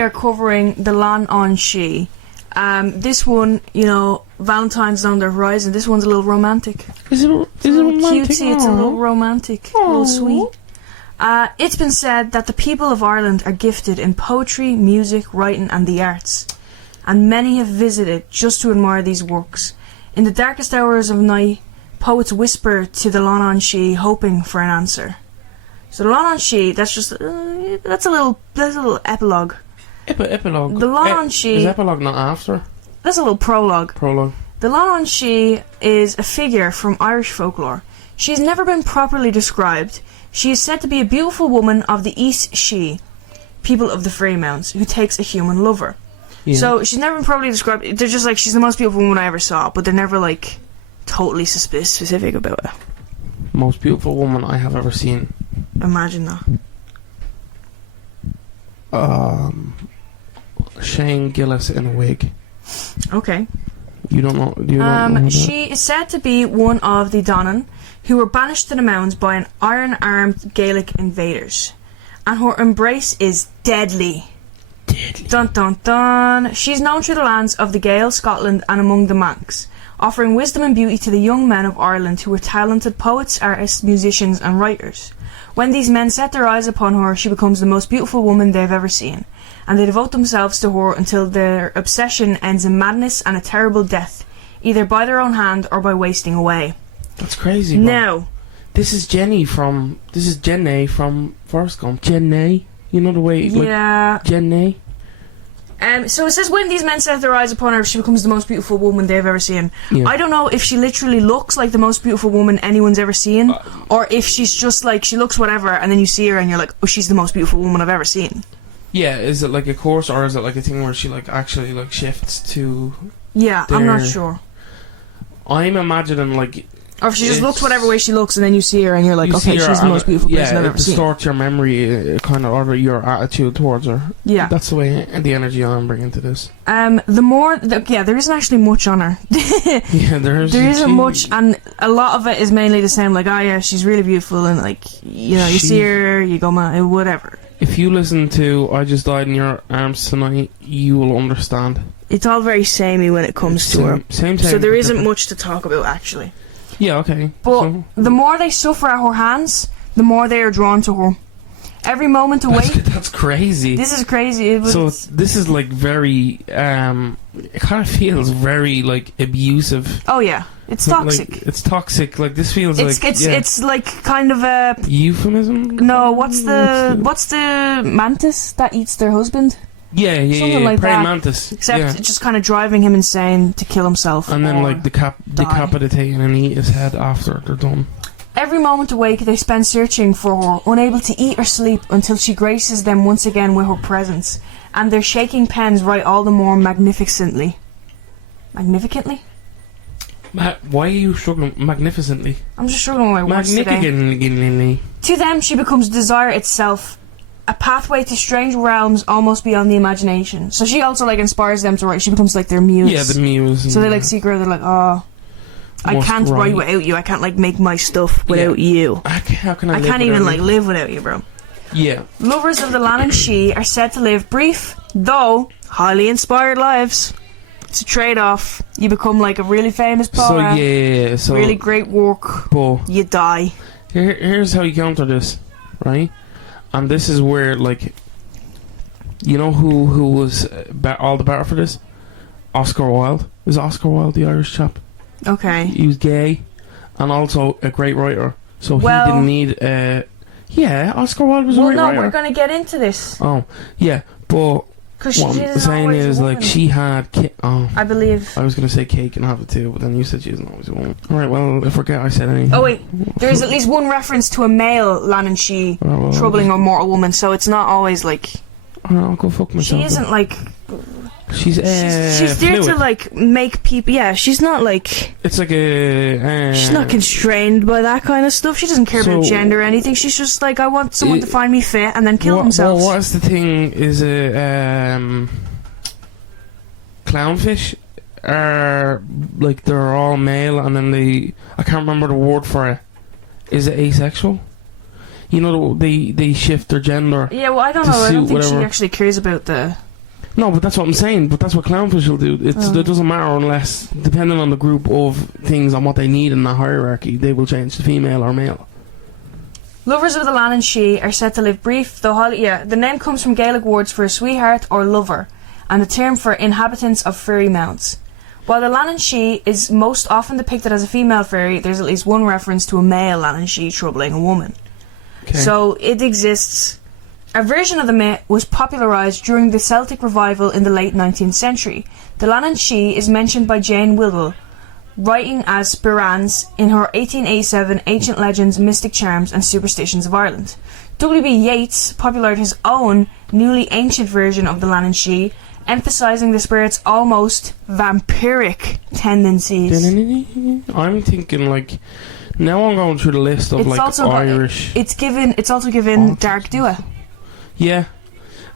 we are covering the Leannan Sidhe. This one, you know, Valentine's on the horizon. This one's a little romantic. Is it romantic? Cutesy, it's a little romantic, a little sweet. It's been said that the people of Ireland are gifted in poetry, music, writing and the arts, and many have visited just to admire these works. In the darkest hours of night, poets whisper to the Leannan Sidhe, hoping for an answer. So the Leannan Sidhe, that's a little epilogue. Epilogue. The Leannan Sidhe is epilogue not after? That's a little prologue. The Leannan Sidhe is a figure from Irish folklore. She has never been properly described. She is said to be a beautiful woman of the East Sidhe, people of the Freemounts, who takes a human lover. Yeah. So she's never been properly described. They're just like, she's the most beautiful woman I ever saw, but they're never like totally specific about it. Most beautiful woman I have ever seen. Imagine that. Shane Gillis in a wig. Okay. You don't know. She is said to be one of the Donnan, who were banished to the mounds by an iron-armed Gaelic invaders, and her embrace is deadly. Dun dun dun. She's known through the lands of the Gael, Scotland, and among the Manx, offering wisdom and beauty to the young men of Ireland who were talented poets, artists, musicians, and writers. When these men set their eyes upon her, she becomes the most beautiful woman they've ever seen, and they devote themselves to her until their obsession ends in madness and a terrible death, either by their own hand or by wasting away. That's crazy, bro. Now, this is Jenny from Forrest Gump. Jenny, you know the way, like, Jenny. So it says when these men set their eyes upon her, she becomes the most beautiful woman they've ever seen. Yeah. I don't know if she literally looks like the most beautiful woman anyone's ever seen, or if she's just like, she looks whatever, and then you see her and you're like, oh, she's the most beautiful woman I've ever seen. Yeah, is it like a course, or is it like a thing where she like actually like shifts to? Yeah, I'm not sure. I'm imagining like. Or if she just looks whatever way she looks, and then you see her and you're like, okay, she's the most beautiful person I've ever seen. Yeah, it distorts your memory, kind of, or your attitude towards her. Yeah. That's the way, the energy I'm bringing to this. There isn't actually much on her. Yeah, there isn't much, and a lot of it is mainly the same, like, oh yeah, she's really beautiful, and like, you know, you see her, you go, man, whatever. If you listen to I Just Died in Your Arms Tonight, you will understand. It's all very samey when it comes to her. Same. So there isn't much to talk about, actually. Yeah, okay. But the more they suffer at her hands, the more they are drawn to her. Every moment away. That's crazy. This is crazy. So this is like very, it kind of feels very like abusive. Oh yeah, it's toxic. Like, it's toxic. Like this feels it's like kind of a euphemism. No, what's the mantis that eats their husband? Yeah, something like praying that. mantis. Except it's just kind of driving him insane to kill himself. And then like decapitating and eat his head after they're done. Every moment awake they spend searching for her, unable to eat or sleep until she graces them once again with her presence, and their shaking pens write all the more magnificently. Magnificently? Why are you struggling? Magnificently? I'm just struggling with my words today. To them she becomes desire itself, a pathway to strange realms almost beyond the imagination. So she also like inspires them to write. She becomes like their muse. Yeah, the muse. So they like seek her. They're like, oh, I can't write without you. I can't like make my stuff without you. How can I can't even like live without you, bro. Yeah. Lovers of the Leannan Sidhe are said to live brief, though highly inspired lives. It's a trade-off. You become like a really famous poet. So really great work. But you die. Here's how you counter this, right? And this is where, like, you know who was all the better for this? Oscar Wilde. Is Oscar Wilde the Irish chap? Okay. He was gay, and also a great writer. So he didn't need. Oscar Wilde was a great writer. No, we're gonna get into this. Oh, yeah, but what I'm saying is, like, she had. I believe. I was gonna say cake and have it too, but then you said she isn't always a woman. All right, well, I forget I said anything. Oh wait, there is at least one reference to a male Leannan Sidhe troubling a mortal woman, so it's not always like. I'll go fuck myself. She isn't like. She's there to like make people. Yeah, she's not like. It's like a. She's not constrained by that kind of stuff. She doesn't care about gender or anything. She's just like, I want someone to find me fit and then kill themselves. Well, what is the thing? Is it clownfish? Are like they're all male and then I can't remember the word for it. Is it asexual? You know, they shift their gender. Yeah, well, I don't know. I don't think she actually cares about the No, but that's what I'm saying. But that's what clownfish will do. It doesn't matter unless, depending on the group of things and what they need in that hierarchy, they will change to female or male. Lovers of the Leannan Sidhe are said to live brief, though the name comes from Gaelic words for a sweetheart or lover, and a term for inhabitants of fairy mounds. While the Leannan Sidhe is most often depicted as a female fairy, there's at least one reference to a male Leannan Sidhe troubling a woman. Okay. So it exists. A version of the myth was popularised during the Celtic revival in the late 19th century. The Leannan Sidhe is mentioned by Jane Whittle, writing as Spirans in her 1887 Ancient Legends, Mystic Charms and Superstitions of Ireland. W.B. Yeats popularised his own newly ancient version of the Leannan Sidhe, emphasising the spirit's almost vampiric tendencies. I'm thinking, like, now I'm going through the list of, It's like, also Irish... It's also given Dark Dua. Yeah.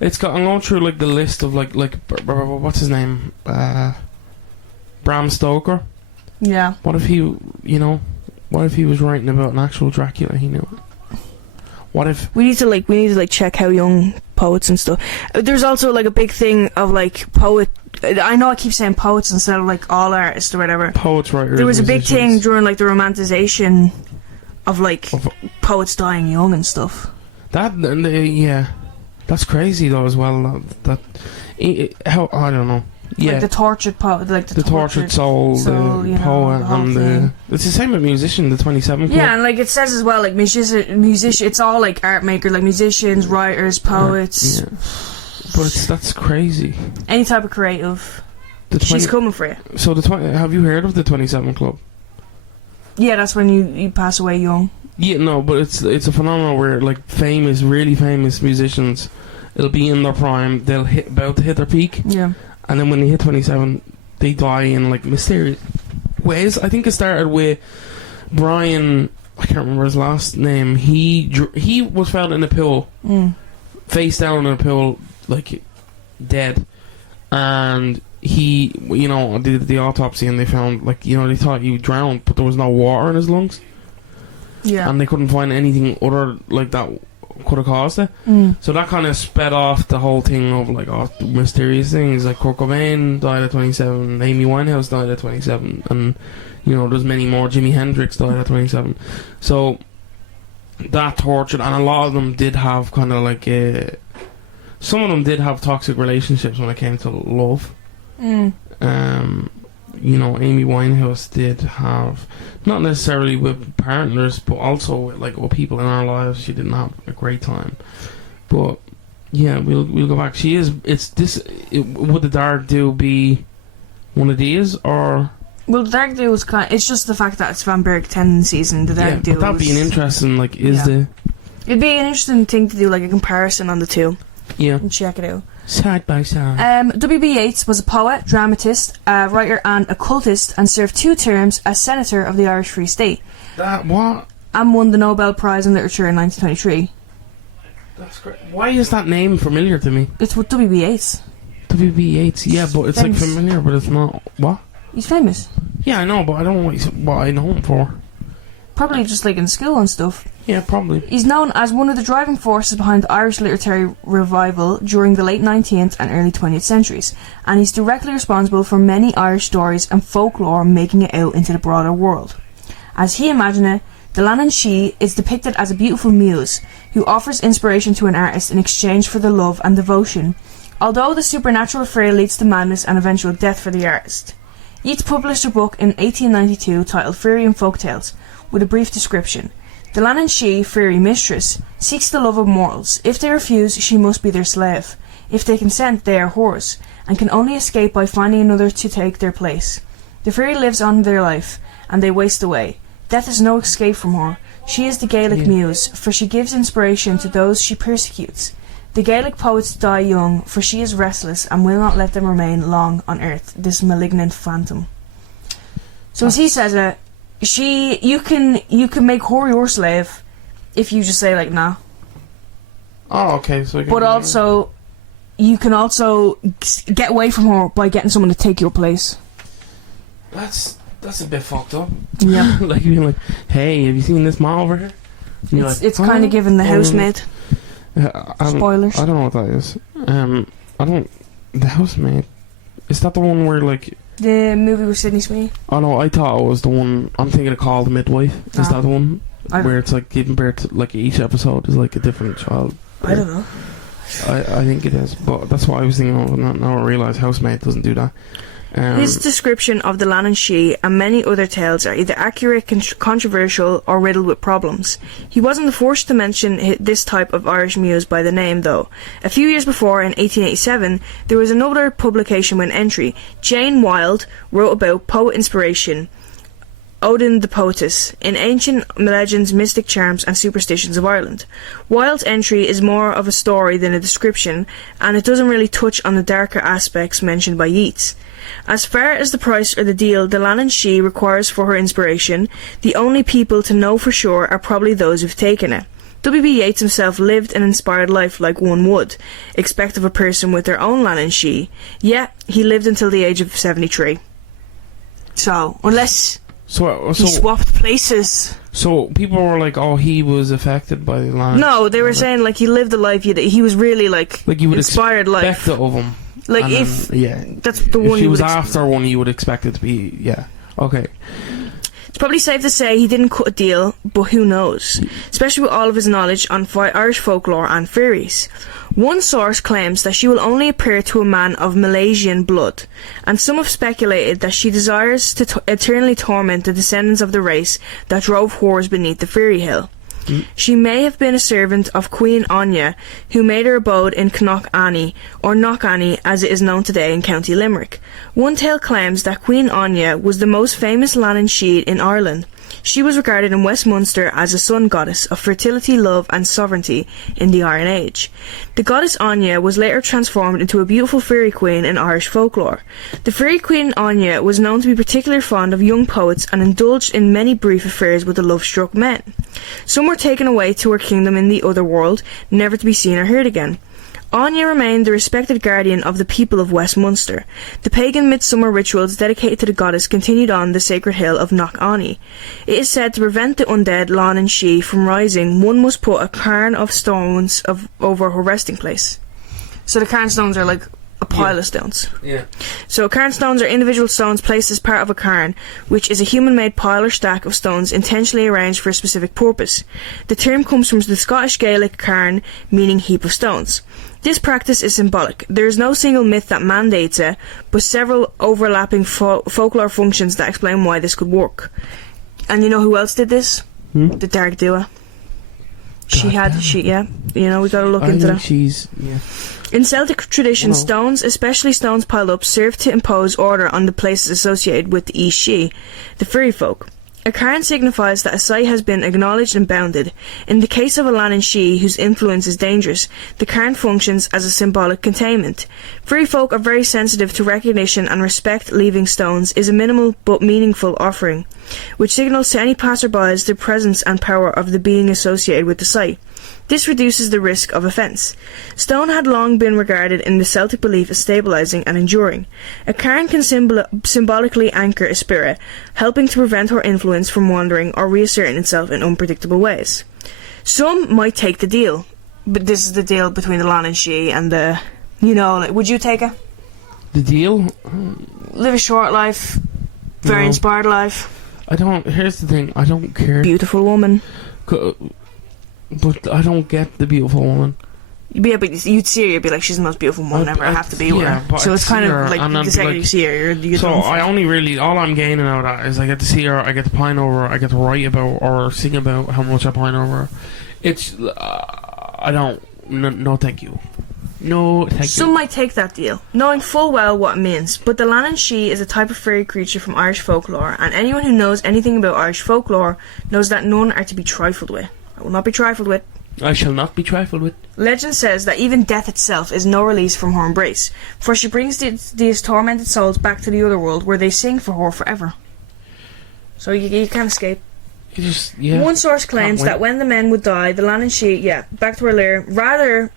I'm going through, like, the list of, like what's his name? Bram Stoker. Yeah. What if he was writing about an actual Dracula? He knew it. What if we need to check how young poets and stuff. There's also like a big thing of like poet. I know I keep saying poets instead of like all artists or whatever. Poets, writers. There was a big thing during like the romanticization of like poets dying young and stuff. Yeah, that's crazy though as well. How I don't know. Yeah, like the tortured poet, like the tortured soul, the poet, and it's the same with musician, the 27 Club. Yeah, and like it says as well, like musician, it's all like art makers, like musicians, writers, poets. Yeah. But that's crazy. Any type of creative. She's coming for you. So have you heard of the 27 Club? Yeah, that's when you pass away young. Yeah, no, but it's a phenomenon where like really famous musicians, it'll be in their prime, they'll about to hit their peak. Yeah. And then when they hit 27, they die in like mysterious ways. I think it started with Brian. I can't remember his last name. He was found in a pool, face down in a pool, like dead. And he, did the autopsy and they found they thought he drowned, but there was no water in his lungs. Yeah. And they couldn't find anything other like that could have caused it. So that kind of sped off the whole thing of like mysterious things. Like Kurt Cobain died at 27, Amy Winehouse died at 27, and there's many more. Jimi Hendrix died at 27. So that tortured, and a lot of them did have kind of like some of them did have toxic relationships when it came to love. Amy Winehouse did have, not necessarily with partners, but also with people in our lives. She didn't have a great time. But yeah, we'll go back. Would the Dark Do be one of these, or? Well, the Dark Do is it's just the fact that it's vampiric tendencies, and the Dark Do. But that'd be an interesting, it'd be an interesting thing to do, like a comparison on the two. Yeah. And check it out. Side by side. W.B. Yeats was a poet, dramatist, writer and occultist, and served 2 terms as Senator of the Irish Free State. And won the Nobel Prize in Literature in 1923. That's great. Why is that name familiar to me? It's with W.B. Yeats. W.B. Yeats, yeah, but it's famous. Like familiar, but it's not. What? He's famous. Yeah, I know, but I don't know what I know him for. Probably just like in school and stuff. Yeah, probably. He's known as one of the driving forces behind the Irish literary revival during the late 19th and early 20th centuries, and he's directly responsible for many Irish stories and folklore making it out into the broader world. As he imagined it, the Leannan Sidhe is depicted as a beautiful muse who offers inspiration to an artist in exchange for the love and devotion, although the supernatural affair leads to madness and eventual death for the artist. Yeats published a book in 1892 titled Fairy and Folktales, with a brief description. The Leannan Sidhe, fairy mistress, seeks the love of mortals. If they refuse, she must be their slave. If they consent, they are whores, and can only escape by finding another to take their place. The fairy lives on their life, and they waste away. Death is no escape from her. She is the Gaelic muse, for she gives inspiration to those she persecutes. The Gaelic poets die young, for she is restless, and will not let them remain long on earth, this malignant phantom. So as he says it, you can make her your slave if you just say like nah. Oh, okay. So but also you can also get away from her by getting someone to take your place. That's a bit fucked up. Yeah. Like being like, hey, have you seen this ma over here? It's kind of giving the housemaid. Spoilers. I don't know what that is. I don't. The Housemaid. Is that the one where, like... The movie with Sydney Sweeney? Oh no, I thought it was the one... I'm thinking of Call the Midwife. Is that the one? Where it's like giving birth to, like, each episode is like a different child. I don't know. I think it is, but that's what I was thinking of, and now I realise Housemaid doesn't do that. His description of the Leannan Sidhe and many other tales are either accurate, controversial, or riddled with problems. He wasn't the first to mention this type of Irish muse by the name, though. A few years before, in 1887, there was another publication with an entry. Jane Wilde wrote about poet inspiration, Odin the Poetess, in ancient legends, mystic charms, and superstitions of Ireland. Wilde's entry is more of a story than a description, and it doesn't really touch on the darker aspects mentioned by Yeats. As far as the price or the deal the Leannan Sidhe requires for her inspiration, the only people to know for sure are probably those who've taken it. W.B. Yeats himself lived an inspired life like one would expect of a person with their own Leannan Sidhe, yet he lived until the age of 73. So, unless... he swapped places. So people were like, "Oh, he was affected by the Leannan." No, they were saying like he lived a life. He was really like you would inspired life. Expect it of him. Like that's the one. If he was after one, you would expect it to be okay. It's probably safe to say he didn't cut a deal, but who knows? Especially with all of his knowledge on Irish folklore and fairies. One source claims that she will only appear to a man of Malaysian blood, and some have speculated that she desires to eternally torment the descendants of the race that drove whores beneath the fairy hill. She may have been a servant of Queen Anya, who made her abode in Knockany, or Knockany as it is known today in County Limerick. One tale claims that Queen Anya was the most famous Leannan Sidhe in Ireland. She was regarded in Westminster as a sun goddess of fertility, love and sovereignty in the Iron Age. The goddess Anya was later transformed into a beautiful fairy queen in Irish folklore. The fairy queen Anya was known to be particularly fond of young poets and indulged in many brief affairs with the love-struck men. Some were taken away to her kingdom in the other world, never to be seen or heard again. Anya remained the respected guardian of the people of Westminster. The pagan midsummer rituals dedicated to the goddess continued on the sacred hill of Knockany. It is said to prevent the undead Leannan Sidhe from rising, one must put a cairn of stones over her resting place. So the cairn stones are like a pile of stones. Yeah. So cairn stones are individual stones placed as part of a cairn, which is a human-made pile or stack of stones intentionally arranged for a specific purpose. The term comes from the Scottish Gaelic cairn, meaning heap of stones. This practice is symbolic. There is no single myth that mandates it, but several overlapping folklore functions that explain why this could work. And you know who else did this? The Dark Dua. We gotta look into that. In Celtic tradition, stones, especially stones piled up, served to impose order on the places associated with the East Sidhe, the fairy folk. A cairn signifies that a site has been acknowledged and bounded. In the case of a Leannan Sidhe, whose influence is dangerous, the cairn functions as a symbolic containment. Fairy folk are very sensitive to recognition and respect. Leaving stones is a minimal but meaningful offering, which signals to any passerbys the presence and power of the being associated with the site. This reduces the risk of offence. Stone had long been regarded in the Celtic belief as stabilising and enduring. A cairn can symbolically anchor a spirit, helping to prevent her influence from wandering or reasserting itself in unpredictable ways. Some might take the deal, but this is the deal between the Leannan Sidhe and the... would you take it? The deal? Live a short life, very inspired life. Here's the thing, I don't care. Beautiful woman. But I don't get the beautiful woman. Yeah, but you'd see her, you'd be like, she's the most beautiful woman ever, I have to be with her. So it's kind of like, the second you see her, you're so I only really, all I'm gaining out of that is I get to see her, I get to pine over her, I get to write about or sing about how much I pine over her. It's, I don't, no thank you. No, thank you. Some might take that deal, knowing full well what it means, but the Leannan Sidhe is a type of fairy creature from Irish folklore, and anyone who knows anything about Irish folklore knows that none are to be trifled with. I will not be trifled with. I shall not be trifled with. Legend says that even death itself is no release from her embrace, for she brings these tormented souls back to the other world, where they sing for her forever. So you can't escape. One source claims that when the men would die, the Leannan Sidhe, back to her lair,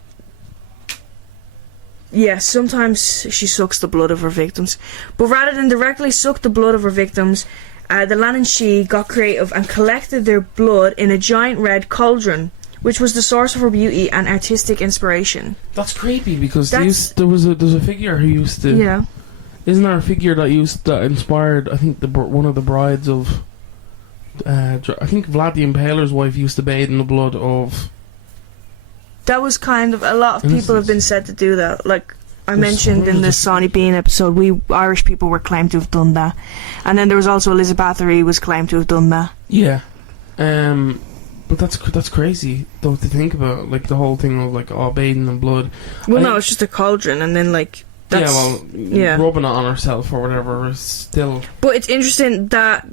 sometimes she sucks the blood of her victims. But rather than directly suck the blood of her victims, the Leannan Sidhe got creative and collected their blood in a giant red cauldron, which was the source of her beauty and artistic inspiration. That's creepy because That's- there's a figure who used to. Yeah. Isn't there a figure that inspired? I think one of the brides of. I think Vlad the Impaler's wife used to bathe in the blood of. That was kind of... A lot of people have been said to do that. Like I mentioned in the Sonny Bean episode, we Irish people were claimed to have done that. And then there was also Elizabeth Bathory was claimed to have done that. Yeah. But that's crazy, though, to think about. Like, the whole thing of, like, bathing in blood. Well, no, it's just a cauldron, and then, like... That's, rubbing it on herself or whatever is still... But it's interesting that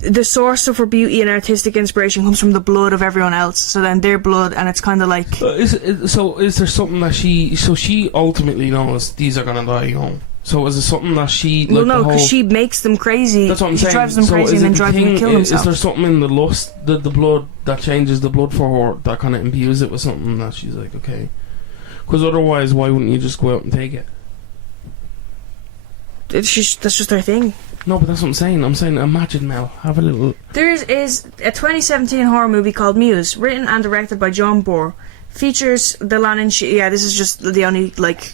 the source of her beauty and artistic inspiration comes from the blood of everyone else. So then their blood, and it's kind of like... is there something that she... So she ultimately knows these are going to die young. So is it something that she... Well, no, because she makes them crazy. That's what I'm saying. She drives them crazy and then drives them to kill themselves. Is there something in the lust, the blood, that changes the blood for her, that kind of imbues it with something that she's like, okay... Because otherwise, why wouldn't you just go out and take it? That's just her thing. No, but that's what I'm saying. I'm saying, imagine, Mel, have a little... There is a 2017 horror movie called Muse, written and directed by John Bohr. Features the Leannan Sidhe... Yeah, this is just the only, like...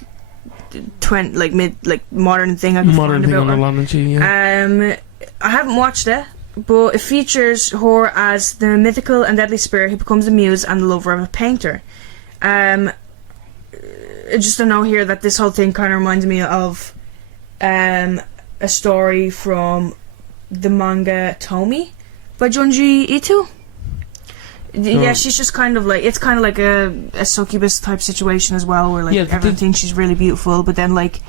modern thing I can Modern find thing about on the her. Leannan Sidhe, yeah. I haven't watched it, but it features her as the mythical and deadly spirit who becomes a muse and the lover of a painter. Just to know here that this whole thing kind of reminds me of a story from the manga Tomi by Junji Ito. Yeah, she's just kind of like, it's kind of like a succubus type situation as well, where like everyone thinks she's really beautiful, but then like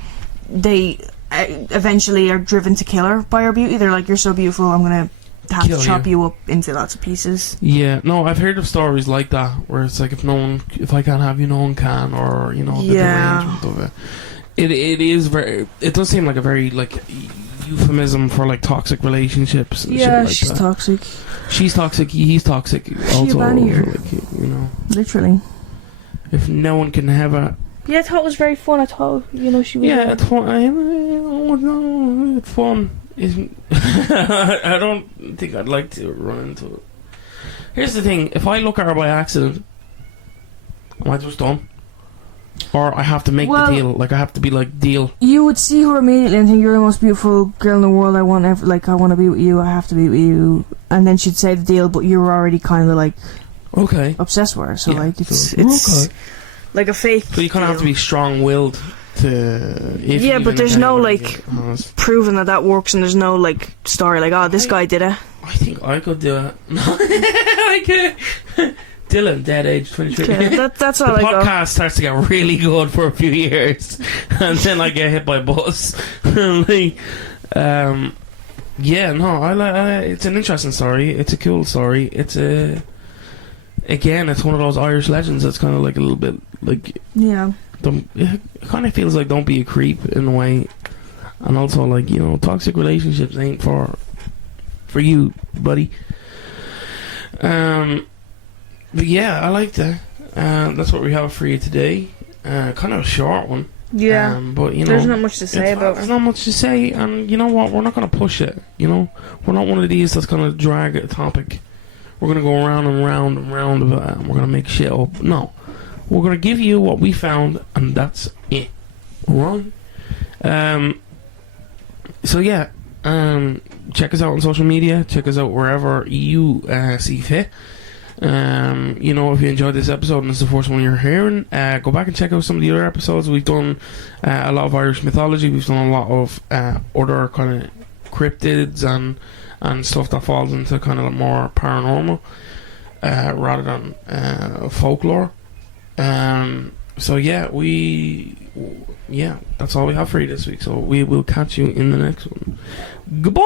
they eventually are driven to kill her by her beauty. They're like, you're so beautiful, I'm gonna have to chop you up into lots of pieces. Yeah, no, I've heard of stories like that where it's like, if I can't have you, no one can, or the derangement of it. It does seem like a very like euphemism for like toxic relationships and shit like she's that. toxic. She's toxic, he's toxic also, like, literally. If no one can have a... Yeah, I thought it was very fun. I thought, she was... Yeah, it's fun. It's fun. I don't think I'd like to run into it. Here's the thing, if I look at her by accident, am I just done? Or I have to make the deal. Like, I have to be like, deal. You would see her immediately and think, you're the most beautiful girl in the world. I want to be with you. I have to be with you. And then she'd say the deal, but you were already kind of like... Okay. Obsessed with her. So, like, it's okay. Like a fake... So you kind of have to be strong-willed to... Yeah, but there's no, like, proving that works, and there's no, like, story like, oh, this guy did it. I think I could do it. I could... Dylan, dead age 23. Okay, that's all I got. The podcast starts to get really good for a few years, and then I get hit by a bus. Like, yeah, no, it's an interesting story. It's a cool story. It's it's one of those Irish legends that's kind of like a little bit like, yeah. It kind of feels like don't be a creep in a way, and also like, toxic relationships ain't for you, buddy. But yeah, I like that. That's what we have for you today. Kind of a short one. Yeah. But there's not much to say about it. There's not much to say, and you know what? We're not going to push it. We're not one of these that's going to drag a topic. We're going to go around and round and round of it, and we're going to make shit up. No. We're going to give you what we found, and that's it. Alright? So yeah. Check us out on social media. Check us out wherever you see fit. If you enjoyed this episode and it's the first one you're hearing, go back and check out some of the other episodes. We've done a lot of Irish mythology. We've done a lot of other kind of cryptids and stuff that falls into kind of more paranormal rather than folklore. So yeah, that's all we have for you this week. So we will catch you in the next one. Goodbye.